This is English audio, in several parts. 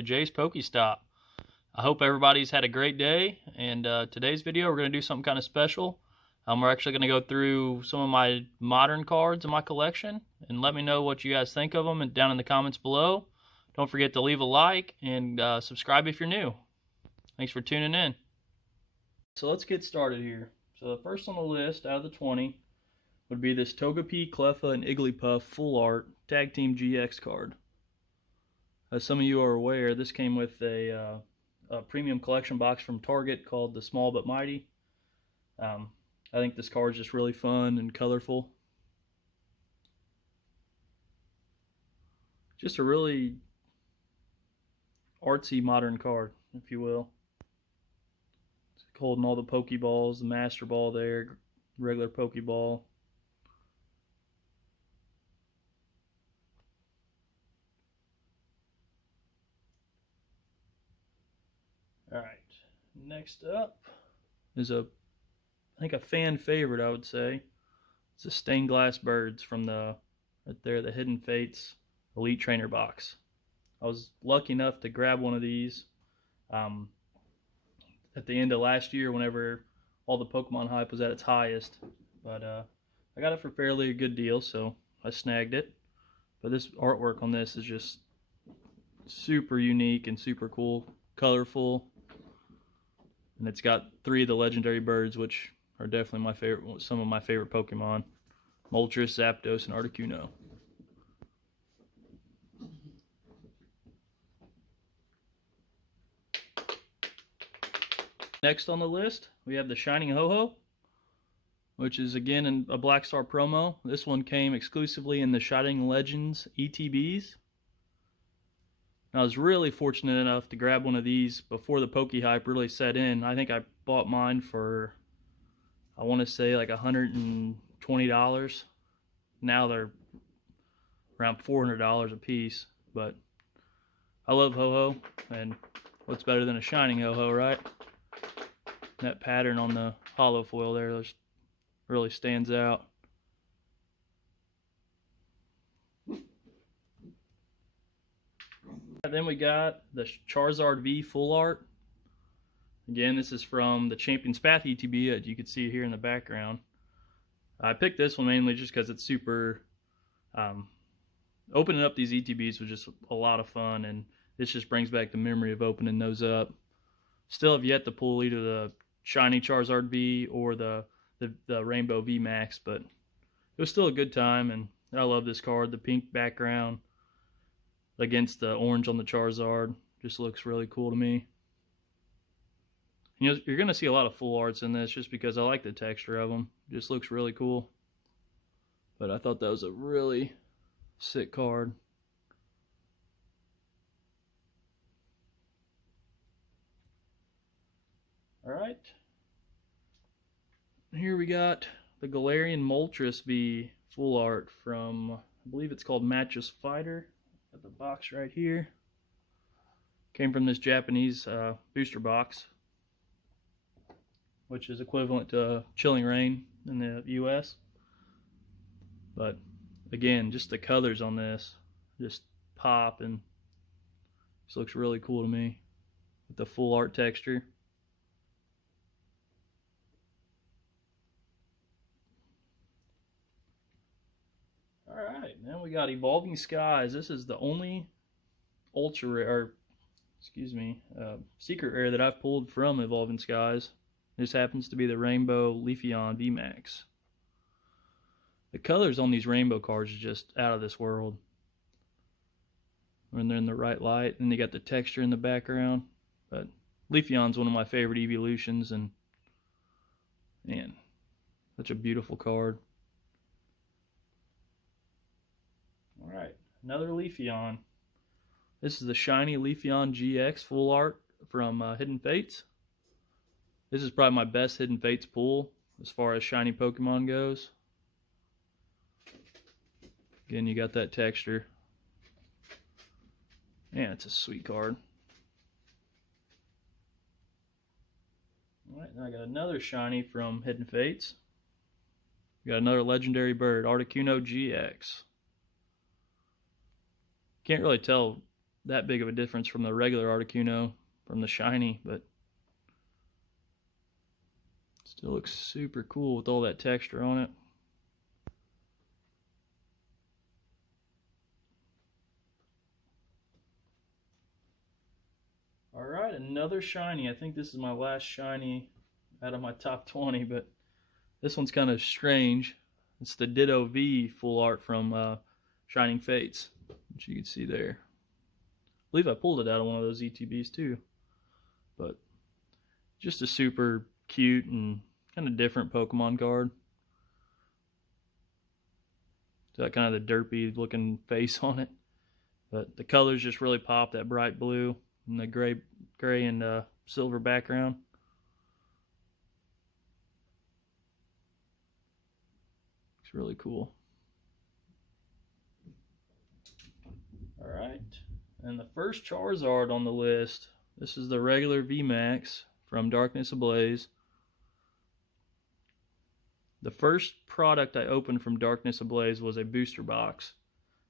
to Jay's Pokestop. I hope everybody's had a great day, and today's video we're going to do something kind of special. We're actually going to go through some of my modern cards in my collection, and let me know what you guys think of them down in the comments below. Don't forget to leave a like and subscribe if you're new. Thanks for tuning in. So let's get started here. So the first on the list out of the 20 would be this Togepi, Cleffa, and Igglypuff Full Art Tag Team GX card. As some of you are aware, this came with a premium collection box from Target called the Small But Mighty. I think this card is just really fun and colorful. Just a really artsy modern card, if you will. It's holding all the Pokeballs, the Master Ball there, regular Pokeball. Alright, next up is I think a fan favorite, I would say. It's the Stained Glass Birds from right there, the Hidden Fates Elite Trainer box. I was lucky enough to grab one of these at the end of last year whenever all the Pokemon hype was at its highest. But I got it for fairly a good deal, so I snagged it. But this artwork on this is just super unique and super cool, colorful. And it's got 3 of the legendary birds, which are definitely my favorite, some of my favorite Pokemon. Moltres, Zapdos, and Articuno. Next on the list, we have the Shining Ho-Oh, which is again in a Black Star promo. This one came exclusively in the Shining Legends ETBs. I was really fortunate enough to grab one of these before the Poke hype really set in. I think I bought mine for, I want to say like $120. Now they're around $400 a piece. But I love Ho-Oh, and what's better than a Shining Ho-Oh, right? That pattern on the hollow foil there just really stands out. Then we got the Charizard V Full Art. Again, this is from the Champions Path ETB, as you can see here in the background. I picked this one mainly just because it's super... opening up these ETBs was just a lot of fun, and this just brings back the memory of opening those up. Still have yet to pull either the Shiny Charizard V or the Rainbow V Max, but it was still a good time, and I love this card. The pink background against the orange on the Charizard just looks really cool to me. You know, you're going to see a lot of full arts in this just because I like the texture of them. It just looks really cool. But I thought that was a really sick card. Alright. Here we got the Galarian Moltres V Full Art from, I believe it's called Mattress Fighter. Got the box right here. Came from this Japanese booster box, which is equivalent to Chilling Reign in the US. But again, just the colors on this just pop, and this looks really cool to me with the full art texture. Alright, then we got Evolving Skies. This is the only ultra rare, secret rare that I've pulled from Evolving Skies. This happens to be the Rainbow Leafeon VMAX. The colors on these rainbow cards are just out of this world when they're in the right light, and they got the texture in the background. But Leafeon's one of my favorite evolutions, and man, such a beautiful card. Alright, another Leafeon. This is the Shiny Leafeon GX Full Art from Hidden Fates. This is probably my best Hidden Fates pull as far as shiny Pokemon goes. Again, you got that texture. Man, it's a sweet card. Alright, now I got another shiny from Hidden Fates. We got another legendary bird, Articuno GX. Can't really tell that big of a difference from the regular Articuno, from the shiny, but still looks super cool with all that texture on it. Alright, another shiny. I think this is my last shiny out of my top 20, but this one's kind of strange. It's the Ditto V full art from Shining Fates, which you can see there. I believe I pulled it out of one of those ETBs too. But just a super cute and kind of different Pokemon card. It's got kind of the derpy looking face on it. But the colors just really pop, that bright blue and the gray and silver background. It's really cool. Alright, and the first Charizard on the list, this is the regular VMAX from Darkness Ablaze. The first product I opened from Darkness Ablaze was a booster box,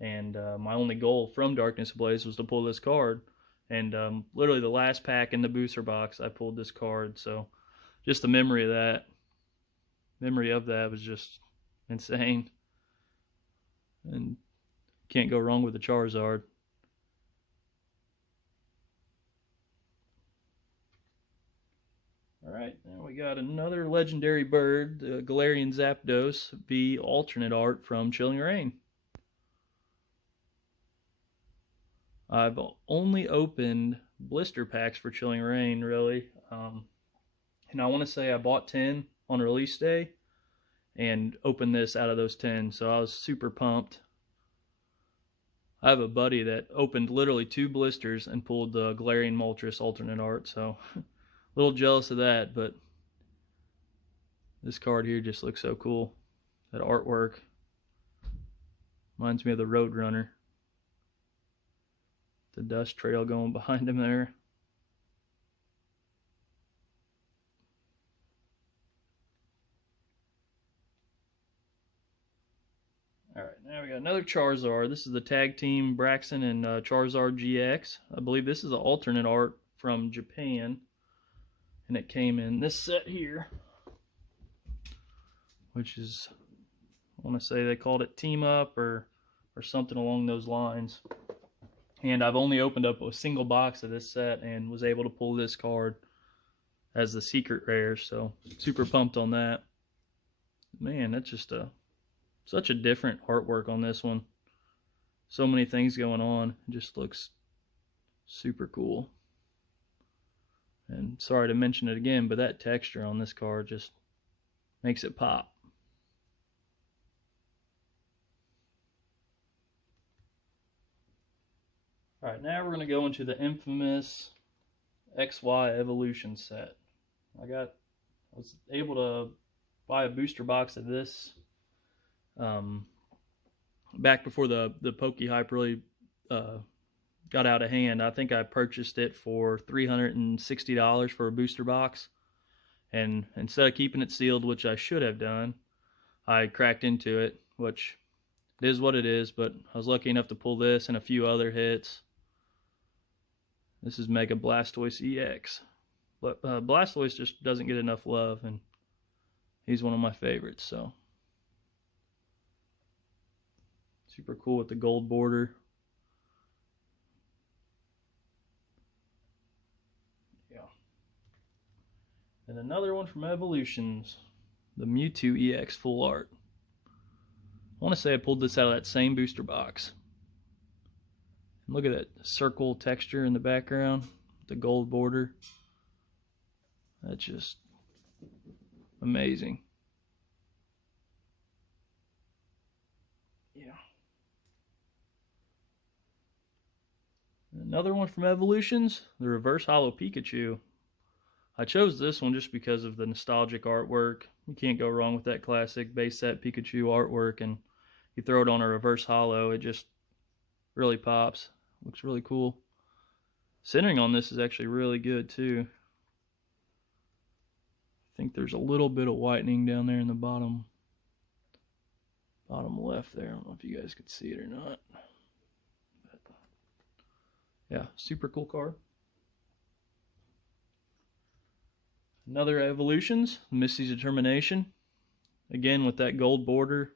and my only goal from Darkness Ablaze was to pull this card, and literally the last pack in the booster box I pulled this card, so just the memory of that was just insane, and can't go wrong with the Charizard. Alright, now we got another legendary bird, the Galarian Zapdos V alternate art from Chilling Reign. I've only opened blister packs for Chilling Reign, really. And I want to say I bought 10 on release day and opened this out of those 10, so I was super pumped. I have a buddy that opened literally 2 blisters and pulled the Galarian Moltres alternate art, so a little jealous of that, but this card here just looks so cool. That artwork reminds me of the Roadrunner. The dust trail going behind him there. Alright, now we got another Charizard. This is the tag team Braixen and Charizard GX. I believe this is the alternate art from Japan. And it came in this set here, which is, I want to say they called it Team Up or something along those lines. And I've only opened up a single box of this set and was able to pull this card as the secret rare, so super pumped on that. Man, that's just such a different artwork on this one. So many things going on. It just looks super cool. And sorry to mention it again, but that texture on this card just makes it pop. Alright, now we're going to go into the infamous XY Evolution set. I was able to buy a booster box of this back before the Pokehype really got out of hand. I think I purchased it for $360 for a booster box, and instead of keeping it sealed, which I should have done, I cracked into it, which it is what it is, but I was lucky enough to pull this and a few other hits. This is Mega Blastoise EX. But Blastoise just doesn't get enough love, and he's one of my favorites, so. Super cool with the gold border. Yeah. And another one from Evolutions, the Mewtwo EX full art. I want to say I pulled this out of that same booster box. Look at that circle texture in the background, the gold border. That's just amazing. Yeah. Another one from Evolutions, the Reverse Holo Pikachu. I chose this one just because of the nostalgic artwork. You can't go wrong with that classic base set Pikachu artwork, and you throw it on a Reverse Holo, it just really pops. Looks really cool. Centering on this is actually really good too. I think there's a little bit of whitening down there in the bottom left there. I don't know if you guys could see it or not. But Yeah, super cool card. Another Evolutions, Misty's Determination. Again with that gold border.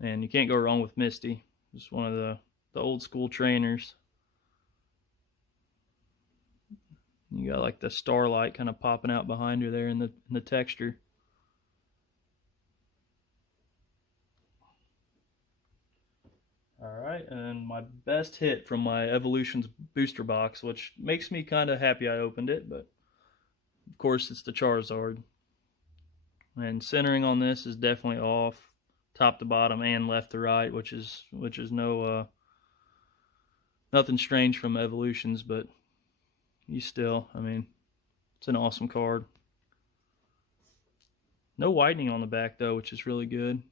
And you can't go wrong with Misty. Just one of the old school trainers. You got like the starlight kind of popping out behind her there in the texture. Alright, and my best hit from my Evolutions booster box, which makes me kind of happy I opened it, but of course it's the Charizard. And centering on this is definitely off, top to bottom and left to right, which is no nothing strange from Evolutions, but you still, I mean, it's an awesome card. No whitening on the back though, which is really good.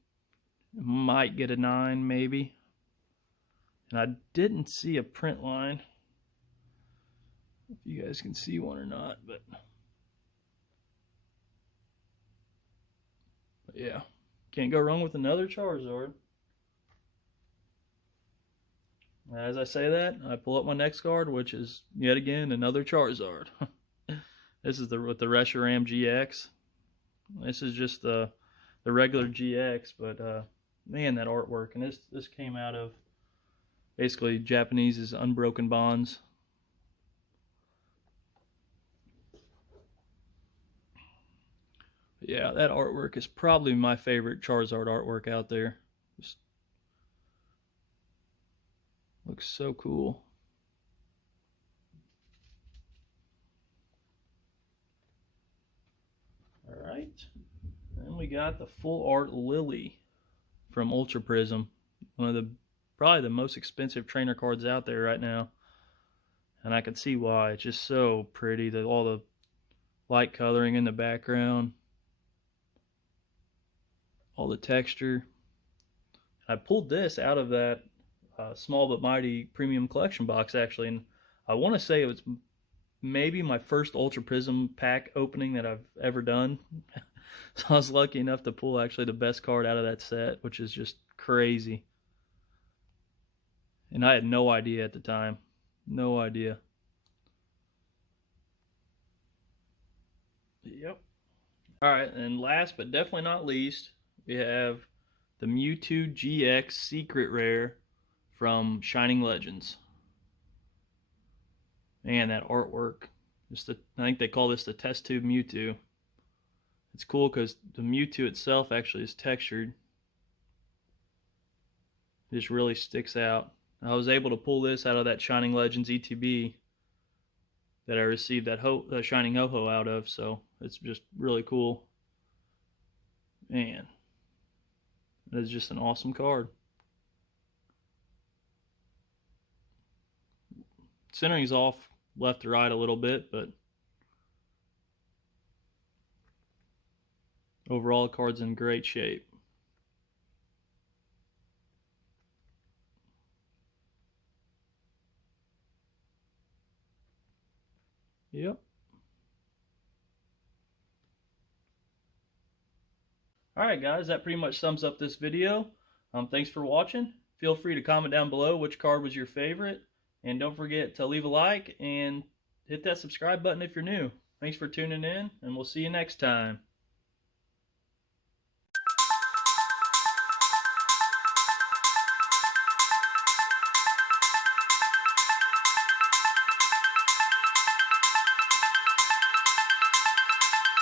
Might get a 9 maybe. And I didn't see a print line. If you guys can see one or not, but yeah, can't go wrong with another Charizard. As I say that, I pull up my next card, which is yet again another Charizard. This is with the Reshiram GX. This is just the regular GX, but man, that artwork. And this came out of basically Japanese's Unbroken Bonds. Yeah, that artwork is probably my favorite Charizard artwork out there. Just looks so cool. Alright. Then we got the full art Lily from Ultra Prism. One of probably the most expensive trainer cards out there right now. And I can see why. It's just so pretty. All the light coloring in the background. All the texture. I pulled this out of that Small But Mighty Premium Collection box actually, and I want to say it was maybe my first Ultra Prism pack opening that I've ever done. So I was lucky enough to pull actually the best card out of that set, which is just crazy. And I had no idea at the time. No idea. Yep. Alright, and last but definitely not least, we have the Mewtwo GX Secret Rare from Shining Legends. Man, that artwork. I think they call this the test tube Mewtwo. It's cool because the Mewtwo itself actually is textured. It just really sticks out. I was able to pull this out of that Shining Legends ETB that I received that Shining Ho-Oh out of, so it's just really cool. Man, that is just an awesome card. Centering's off left to right a little bit, but overall the card's in great shape. Yep. Alright guys, that pretty much sums up this video. Thanks for watching. Feel free to comment down below which card was your favorite. And don't forget to leave a like and hit that subscribe button if you're new. Thanks for tuning in, and we'll see you next time.